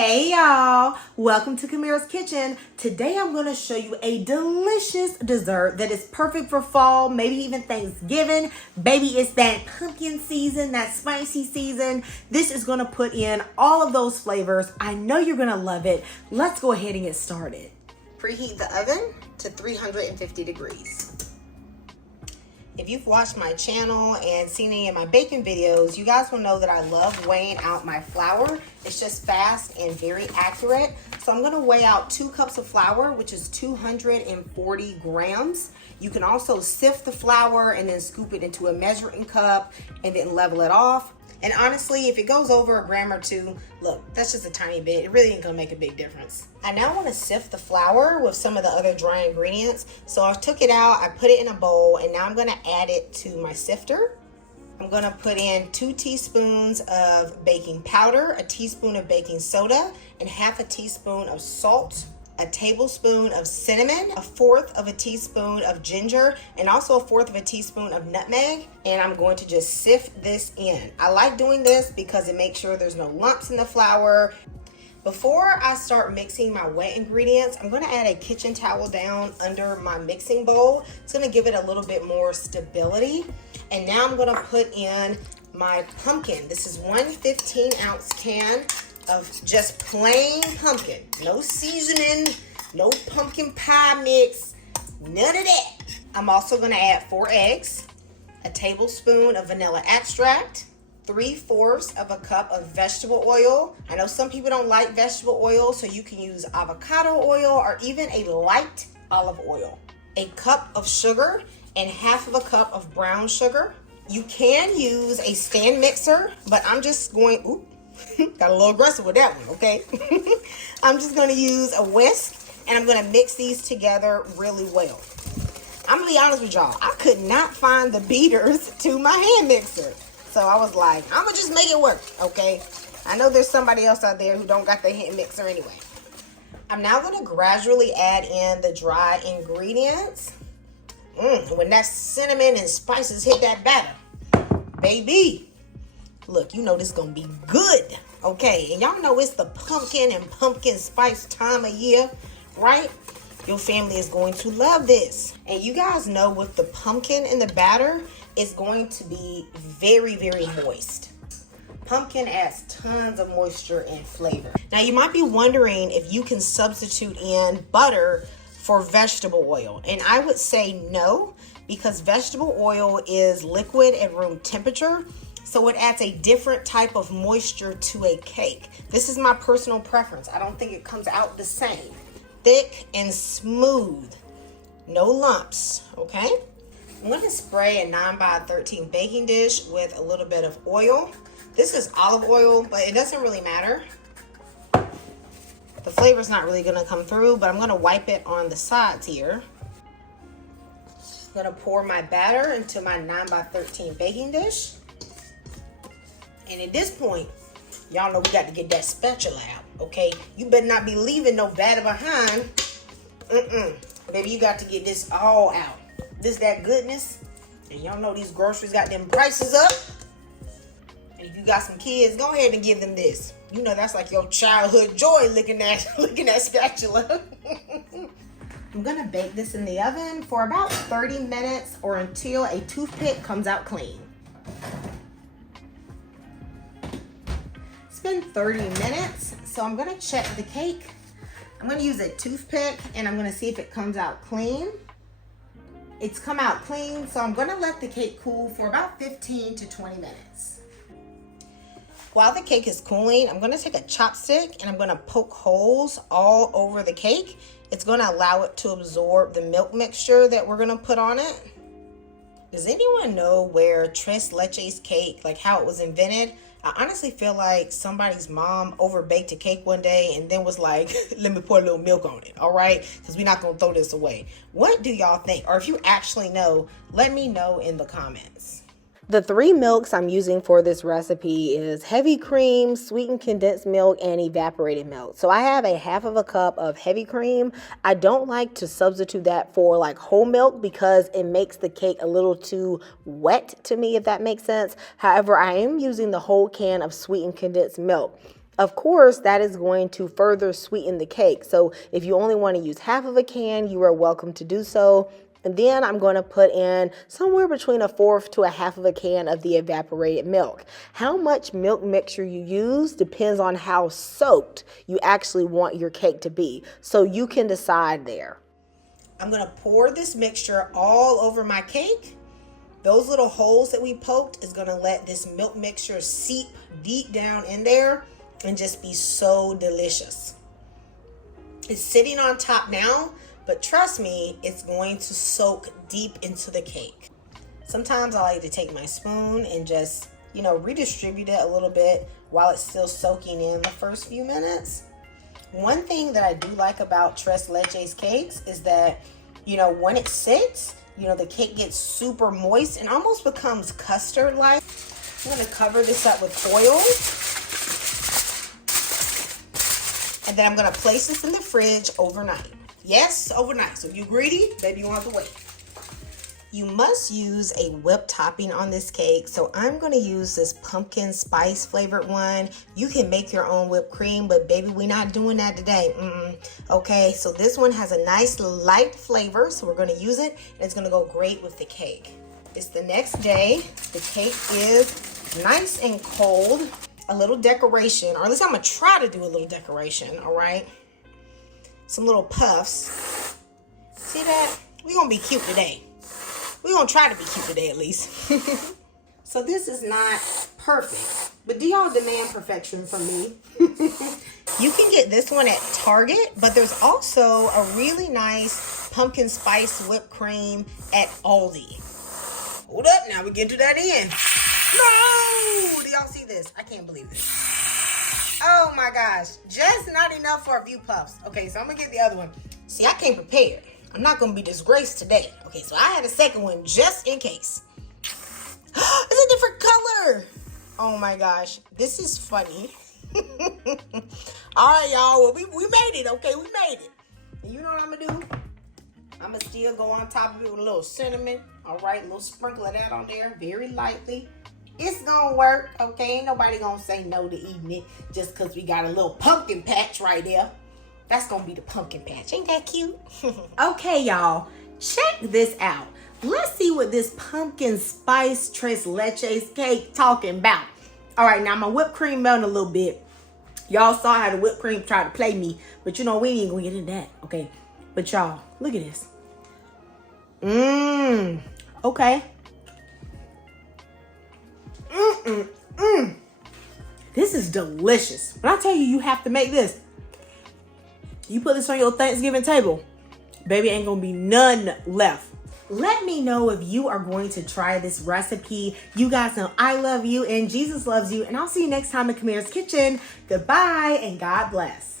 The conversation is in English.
Hey y'all, welcome to Kamira's Kitchen. Today I'm going to show you a delicious dessert that is perfect for fall, maybe even Thanksgiving. Baby, it's that pumpkin season, that spicy season. This is going to put in all of those flavors. I know you're going to love it. Let's go ahead and get started. Preheat the oven to 350 degrees. If you've watched my channel and seen any of my baking videos, you guys will know that I love weighing out my flour. It's just fast and very accurate. So I'm gonna weigh out 2 cups of flour, which is 240 grams. You can also sift the flour and then scoop it into a measuring cup and then level it off. And honestly, if it goes over a gram or two, look, that's just a tiny bit. It really ain't gonna make a big difference. I now wanna sift the flour with some of the other dry ingredients. So I took it out, I put it in a bowl, and now I'm gonna add it to my sifter. I'm gonna put in 2 teaspoons of baking powder, a teaspoon of baking soda, and half a teaspoon of salt, a tablespoon of cinnamon, a 1/4 of a teaspoon of ginger, and also a 1/4 of a teaspoon of nutmeg. And I'm going to just sift this in. I like doing this because it makes sure there's no lumps in the flour. Before I start mixing my wet ingredients, I'm gonna add a kitchen towel down under my mixing bowl. It's gonna give it a little bit more stability. And now I'm gonna put in my pumpkin. This is 1 15-ounce can of just plain pumpkin. No seasoning, no pumpkin pie mix, none of that. I'm also gonna add 4 eggs, a tablespoon of vanilla extract, 3/4 of a cup of vegetable oil. I know some people don't like vegetable oil, so you can use avocado oil or even a light olive oil. A cup of sugar and half of a cup of brown sugar. You can use a stand mixer, but I'm just going, got a little aggressive with that one, okay? I'm just gonna use a whisk and I'm gonna mix these together really well. I'm gonna be honest with y'all, I could not find the beaters to my hand mixer. So I was like, I'm gonna just make it work, okay? I know there's somebody else out there who don't got their hand mixer anyway. I'm now gonna gradually add in the dry ingredients. When that cinnamon and spices hit that batter, baby, look, you know this is gonna be good, okay? And y'all know it's the pumpkin and pumpkin spice time of year, right? Your family is going to love this. And you guys know with the pumpkin in the batter, it's going to be very, very moist. Pumpkin adds tons of moisture and flavor. Now you might be wondering if you can substitute in butter for vegetable oil. And I would say no, because vegetable oil is liquid at room temperature. So it adds a different type of moisture to a cake. This is my personal preference. I don't think it comes out the same. Thick and smooth, no lumps, okay? I'm gonna spray a 9x13 baking dish with a little bit of oil. This is olive oil, but it doesn't really matter. The flavor's not really gonna come through, but I'm gonna wipe it on the sides here. I'm gonna pour my batter into my 9x13 baking dish. And at this point, y'all know we got to get that spatula out, okay? You better not be leaving no batter behind. Baby, you got to get this all out. This, that goodness. And y'all know these groceries got them prices up. And if you got some kids, go ahead and give them this. You know that's like your childhood joy, licking that spatula. I'm gonna bake this in the oven for about 30 minutes or until a toothpick comes out clean. It's been 30 minutes, so I'm gonna check the cake. I'm gonna use a toothpick and I'm gonna see if it comes out clean. It's come out clean, so I'm gonna let the cake cool for about 15 to 20 minutes. While the cake is cooling, I'm gonna take a chopstick and I'm gonna poke holes all over the cake. It's gonna allow it to absorb the milk mixture that we're gonna put on it. Does anyone know where Tres Leches cake, like how it was invented? I honestly feel like somebody's mom overbaked a cake one day and then was like, let me pour a little milk on it, all right? Because we're not going to throw this away. What do y'all think? Or if you actually know, let me know in the comments. The 3 milks I'm using for this recipe is heavy cream, sweetened condensed milk, and evaporated milk. So I have a half of a cup of heavy cream. I don't like to substitute that for like whole milk because it makes the cake a little too wet to me, if that makes sense. However, I am using the whole can of sweetened condensed milk. Of course, that is going to further sweeten the cake. So if you only want to use half of a can, you are welcome to do so. And then I'm going to put in somewhere between 1/4 to 1/2 of a can of the evaporated milk. How much milk mixture you use depends on how soaked you actually want your cake to be. So you can decide there. I'm going to pour this mixture all over my cake. Those little holes that we poked is going to let this milk mixture seep deep down in there and just be so delicious. It's sitting on top now, but trust me, it's going to soak deep into the cake. Sometimes I like to take my spoon and just, redistribute it a little bit while it's still soaking in the first few minutes. One thing that I do like about Tres Leches cakes is that, when it sits, the cake gets super moist and almost becomes custard-like. I'm going to cover this up with foil. And then I'm going to place this in the fridge overnight. Yes, overnight. So if you're greedy, baby, you won't have to wait. You must use a whipped topping on this cake. So I'm going to use this pumpkin spice flavored one. You can make your own whipped cream, but baby, we're not doing that today. Okay, so this one has a nice light flavor. So we're going to use it, and it's going to go great with the cake. It's the next day. The cake is nice and cold. A little decoration, or at least I'm going to try to do a little decoration, all right? Some little puffs. See that? We're going to be cute today. We're going to try to be cute today at least. So this is not perfect, but do y'all demand perfection from me? You can get this one at Target, but there's also a really nice pumpkin spice whipped cream at Aldi. Hold up, now we get to that end. No! Do y'all see this? I can't believe this. Oh my gosh. Just not enough for a few puffs. Okay, so I'm going to get the other one. See, I came prepared. I'm not going to be disgraced today. Okay, so I had a second one just in case. It's a different color. Oh my gosh. This is funny. All right, y'all. Well, we made it. Okay, we made it. And you know what I'm going to do? I'm going to still go on top of it with a little cinnamon. All right, a little sprinkle of that on there very lightly. It's gonna work, okay? Ain't nobody gonna say no to eating it just because we got a little pumpkin patch right there. That's gonna be the pumpkin patch. Ain't that cute? Okay, y'all. Check this out. Let's see what this pumpkin spice Tres Leches cake talking about. All right, now my whipped cream melting a little bit. Y'all saw how the whipped cream tried to play me, but we ain't gonna get into that, okay? But y'all, look at this. Okay. This is delicious. When I tell you, you have to make this. You put this on your Thanksgiving table, baby, ain't gonna be none left. Let me know if you are going to try this recipe. You guys know I love you and Jesus loves you. And I'll see you next time in Kamira's Kitchen. Goodbye and God bless.